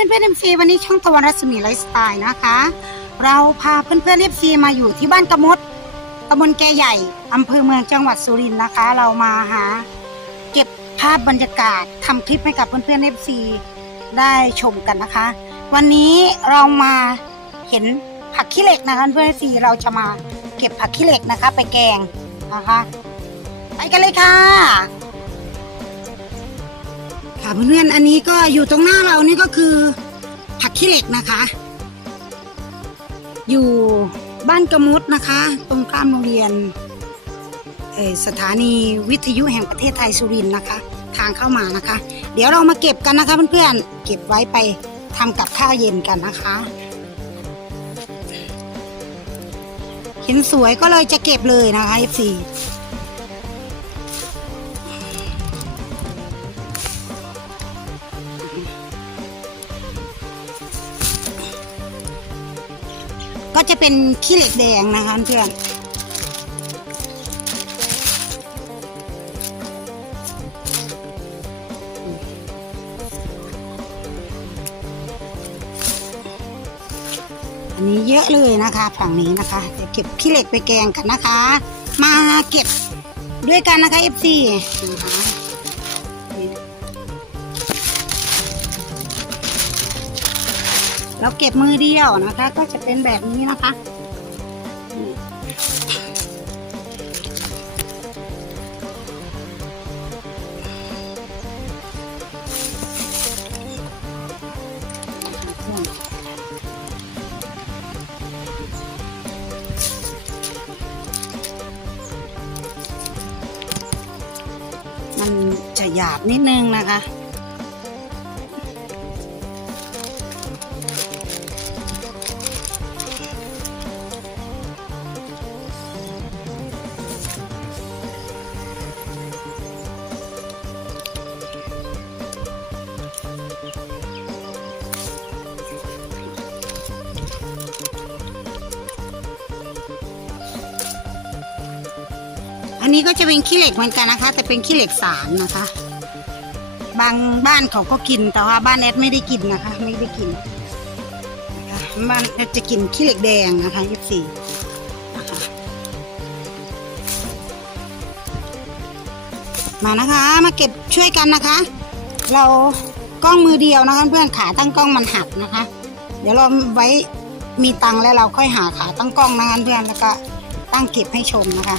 พื่อนเพื่อนเอ็มซีวันนี้ช่องตะวันรัศมีไลฟ์สไตล์นะคะ เราพาเพื่อนเพื่อนเอฟซีมาอยู่ที่บ้านกระมดตำบลแกใหญ่อำเภอเมืองจังหวัดสุรินทร์นะคะ เรามาหา เก็บภาพบรรยากาศทำคลิปให้กับเพื่อนเพื่อนเอฟซีได้ชมกันนะคะ วันนี้เรามาเห็นผักขี้เหล็กนะคะเพื่อนเอฟซีเราจะมาเก็บผักขี้เหล็กนะคะ ไปแกงนะคะ ไปกันเลยค่ะ ค่ะเพื่อนๆอันนี้ก็อยู่ตรงหน้าเรานี่ก็คือผักขี้เหล็กนะคะ อยู่บ้านกระมุดนะคะ ตรงข้ามโรงเรียนสถานีวิทยุแห่งประเทศไทยสุรินทร์นะคะ ทางเข้ามานะคะ เดี๋ยวเรามาเก็บกันนะคะเพื่อนๆเก็บไว้ไปทำกับข้าวเย็นกันนะคะ เห็นสวยก็เลยจะเก็บเลยนะคะ F4 ก็จะเป็นขี้เหล็กแดงนะคะเพื่อนอันนี้เยอะเลยนะคะฝั่งนี้นะคะจะเก็บขี้เหล็กไปแกงกันนะคะ มาเก็บด้วยกันนะคะ FC นะคะ เราเก็บมือเดียวนะคะ ก็จะเป็นแบบนี้นะคะมันจะหยาบนิดนึงนะคะ นนี้ก็จะเป็นขี้เหล็กเหมือนกันนะคะ แต่เป็นขี้เหล็กสารนะคะ บางบ้านเขาก็กินแต่ว่าบ้านแอดไม่ได้กินนะคะ ไม่ได้กินนะคะบ้านแอดจะกินขี้เหล็กแดงนะคะยี่สี่มานะคะ มาเก็บช่วยกันนะคะ เรากล้องมือเดียวนะคะเพื่อนขาตั้งกล้องมันหักนะคะ เดี๋ยวเราไว้มีตังแล้วเราค่อยหาขาตั้งกล้องนะคะเพื่อนแล้วก็ตั้งเก็บให้ชมนะคะ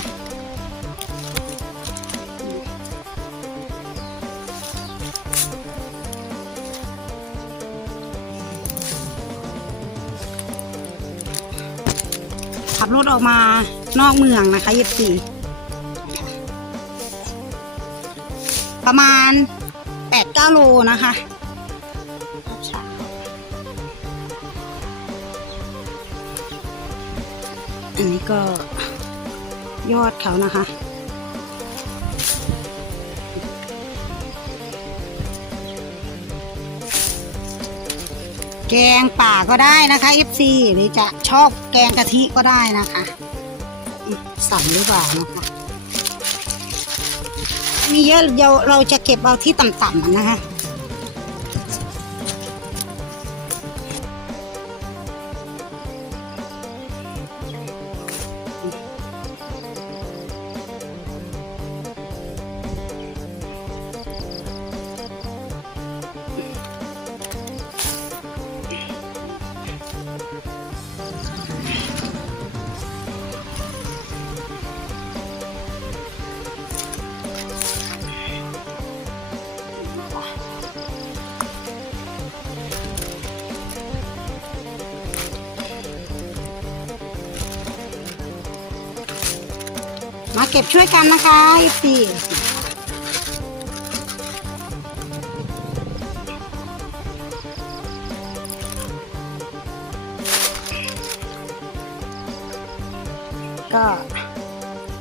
ขับรถออกมานอกเมืองนะคะยี่สี่ประมาณแปดเก้าโลนะคะอันนี้ก็ยอดเขานะคะ แกงป่าก็ได้นะคะ FC หรือจะชอบแกงกะทิก็ได้นะคะอืมสั่งหรือเปล่านะคะมีเยอะเราเราจะเก็บเอาที่ต่ำๆนะคะ มาเก็บช่วยกันนะคะพี่ก็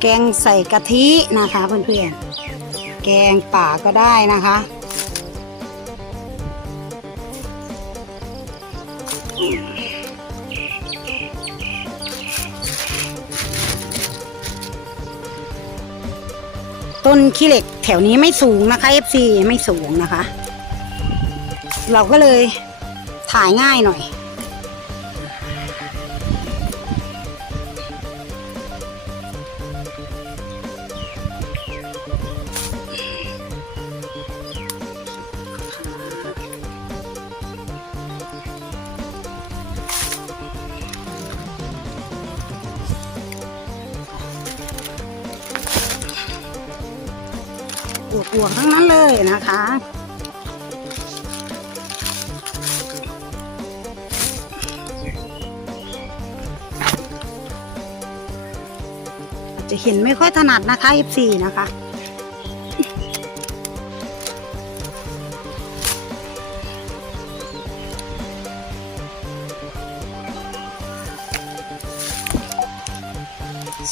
แกงใส่กะทินะคะเพื่อนๆ แกงป่าก็ได้นะคะ ต้นขี้เหล็กแถวนี้ไม่สูงนะคะ FC ไม่สูงนะคะ เราก็เลยถ่ายง่ายหน่อย อวๆทั้งนั้นเลยนะคะจะเห็นไม่ค่อยถนัดนะคะ F4 นะคะ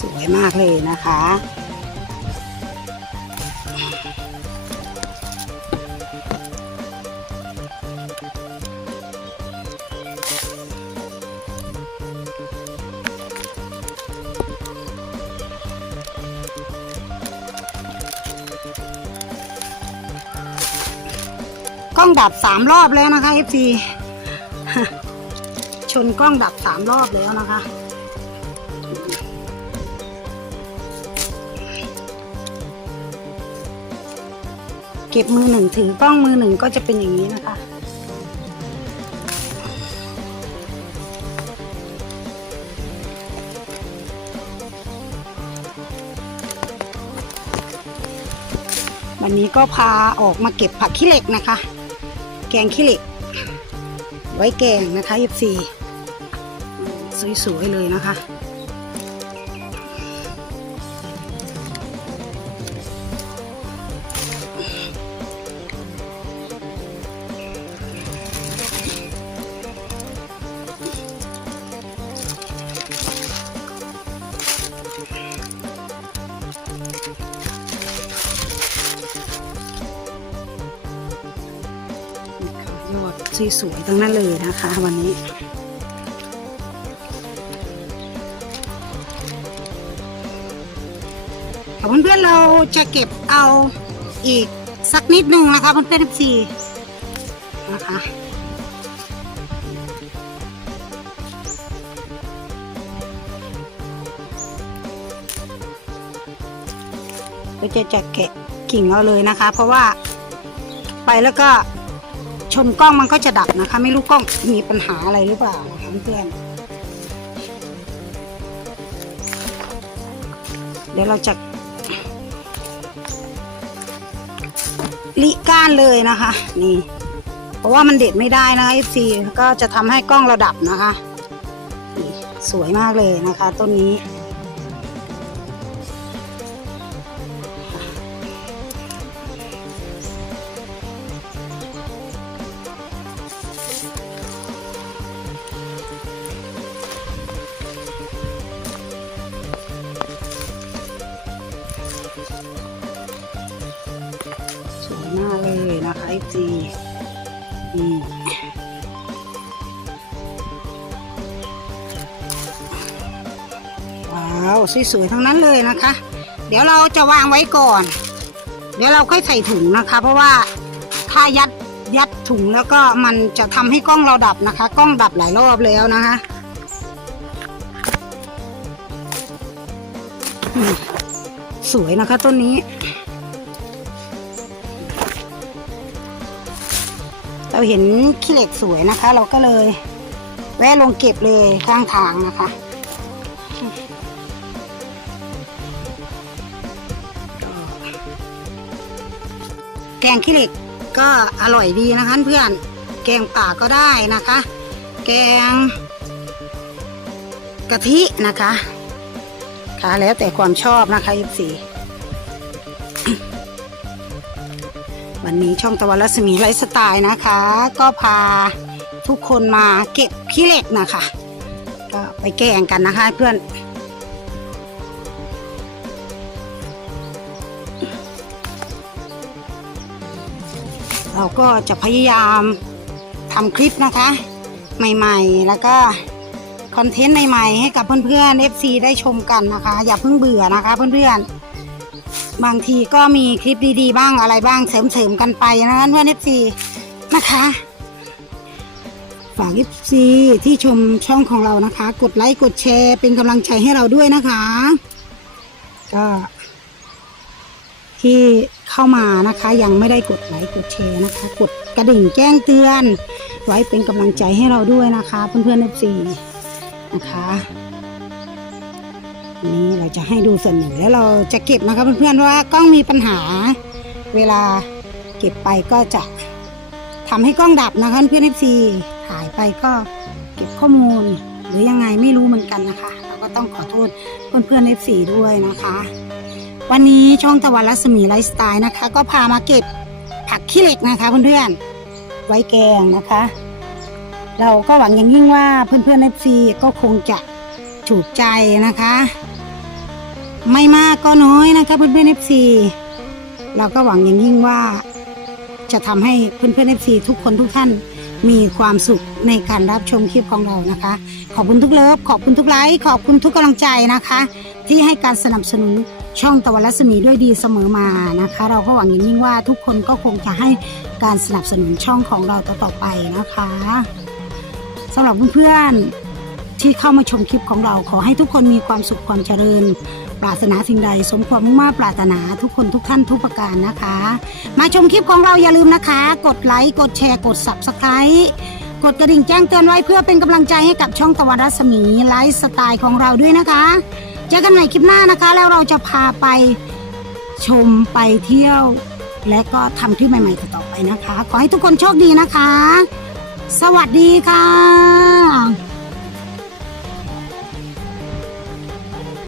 สวยมากเลยนะคะ กล้องดับสามรอบแล้วนะคะ FC ชนกล้องดับสามรอบแล้วนะคะ เก็บมือหนึ่งถือกล้องมือหนึ่งก็จะเป็นอย่างนี้นะคะวันนี้ก็พาออกมาเก็บผักขี้เหล็กนะคะ แกงขี้เหล็ก ไว้แกงนะคะยิบสี่สวยๆเลยนะคะ สวยๆทั้งนั้นเลยนะคะ วันนี้ เพื่อนๆเราจะเก็บเอาอีกสักนิดนึงนะคะเพื่อนๆทีนะคะก็จะจะแกะกิ่งเอาเลยนะคะ เพราะว่าไปแล้วก็ ชนกล้องมันก็จะดับนะคะ ไม่รู้กล้องมีปัญหาอะไรหรือเปล่านะคะเพื่อนเดี๋ยวเราจะลิก้านเลยนะคะ นี่ เพราะว่ามันเด็ดไม่ได้นะคะ FC ก็จะทำให้กล้องเราดับนะคะ สวยมากเลยนะคะ ต้นนี้ เลยนะคะ FC นี่ว้าวสวยๆทั้งนั้นเลยนะคะ เดี๋ยวเราจะวางไว้ก่อน เดี๋ยวเราค่อยใส่ถุงนะคะ เพราะว่าถ้ายัดยัดถุงแล้วก็มันจะทำให้กล้องเราดับนะคะ กล้องดับหลายรอบแล้วนะคะสวยนะคะต้นนี้ เราเห็นขี้เหล็กสวยนะคะ เราก็เลย แวะลงเก็บเลยข้างทางนะคะแกงขี้เหล็กก็อร่อยดีนะคะเพื่อนแกงป่าก็ได้นะคะ แกงกะทินะคะค่ะแล้วแต่ความชอบนะคะยิบสี วันนี้ช่องตะวันรัศมีไลฟ์สไตล์นะคะ ก็พาทุกคนมาเก็บขี้เหล็กนะคะ ก็ไปแกงกันนะคะเพื่อน เราก็จะพยายามทำคลิปนะคะ ใหม่ๆ แล้วก็คอนเทนต์ใหม่ๆ ให้กับเพื่อนๆ FC ได้ชมกันนะคะ อย่าเพิ่งเบื่อนะคะเพื่อนๆ บางทีก็มีคลิปดีๆ บ้างอะไรบ้างเสริมๆกันไปนะเพื่อน FC นะคะ ฝาก FC ที่ชมช่องของเรานะคะ กดไลค์กดแชร์เป็นกำลังใจให้เราด้วยนะคะ ก็ที่เข้ามานะคะ ยังไม่ได้กดไลค์กดแชร์นะคะ กดกระดิ่งแจ้งเตือน ไว้เป็นกำลังใจให้เราด้วยนะคะ เพื่อนๆ FC นะคะนี่เรา จะให้ดูส่วนหนึ่งแล้วเราจะเก็บนะคะเพื่อนๆว่ากล้องมีปัญหา เวลาเก็บไปก็จะทำให้กล้องดับนะคะเพื่อนๆ FC ถ่ายไปก็เก็บข้อมูล หรือยังไงไม่รู้เหมือนกันนะคะ เราก็ต้องขอโทษเพื่อนๆ FC ด้วยนะคะ วันนี้ช่องตะวันรัศมีไลฟ์สไตล์นะคะ ก็พามาเก็บผักขี้เหล็กนะคะ เพื่อนๆไว้แกงนะคะ เราก็หวังอย่างยิ่งว่าเพื่อนๆ FC ก็คงจะถูกใจนะคะ ไม่มากก็น้อยนะคะเพื่อนๆ FC เราก็หวังอย่างยิ่งว่า จะทำให้เพื่อนๆ FC ทุกคนทุกท่านมีความสุขในการรับชมคลิปของเรานะคะ ขอบคุณทุกเลิฟขอบคุณทุกไลค์ขอบคุณทุกกำลังใจนะคะ ที่ให้การสนับสนุนช่องตะวันรัศมีด้วยดีเสมอมานะคะ เราก็หวังอย่างยิ่งว่าทุกคนก็คงจะให้การสนับสนุนช่องของเราต่อๆไปนะคะสำหรับเพื่อนๆที่เข้ามาชมคลิปของเราขอให้ทุกคนมีความสุขความเจริญ ปรารถนาสิ่งใด สมความมุ่งมา่ปรารถนาทุกคนทุกท่านทุกประการนะคะ มาชมคลิปของเราอย่าลืมนะคะ กดไลค์กดแชร์กด subscribe กดกระดิ่งแจ้งเตือนไว้เพื่อเป็นกำลังใจให้กับช่องตะวันรัศมีไลฟ์สไตล์ของเราด้วยนะคะ เจอกันใหม่คลิปหน้านะคะ แล้วเราจะพาไปชมไปเที่ยว และก็ทำที่ใหม่ๆต่อไปนะคะ ขอให้ทุกคนโชคดีนะคะ สวัสดีค่ะ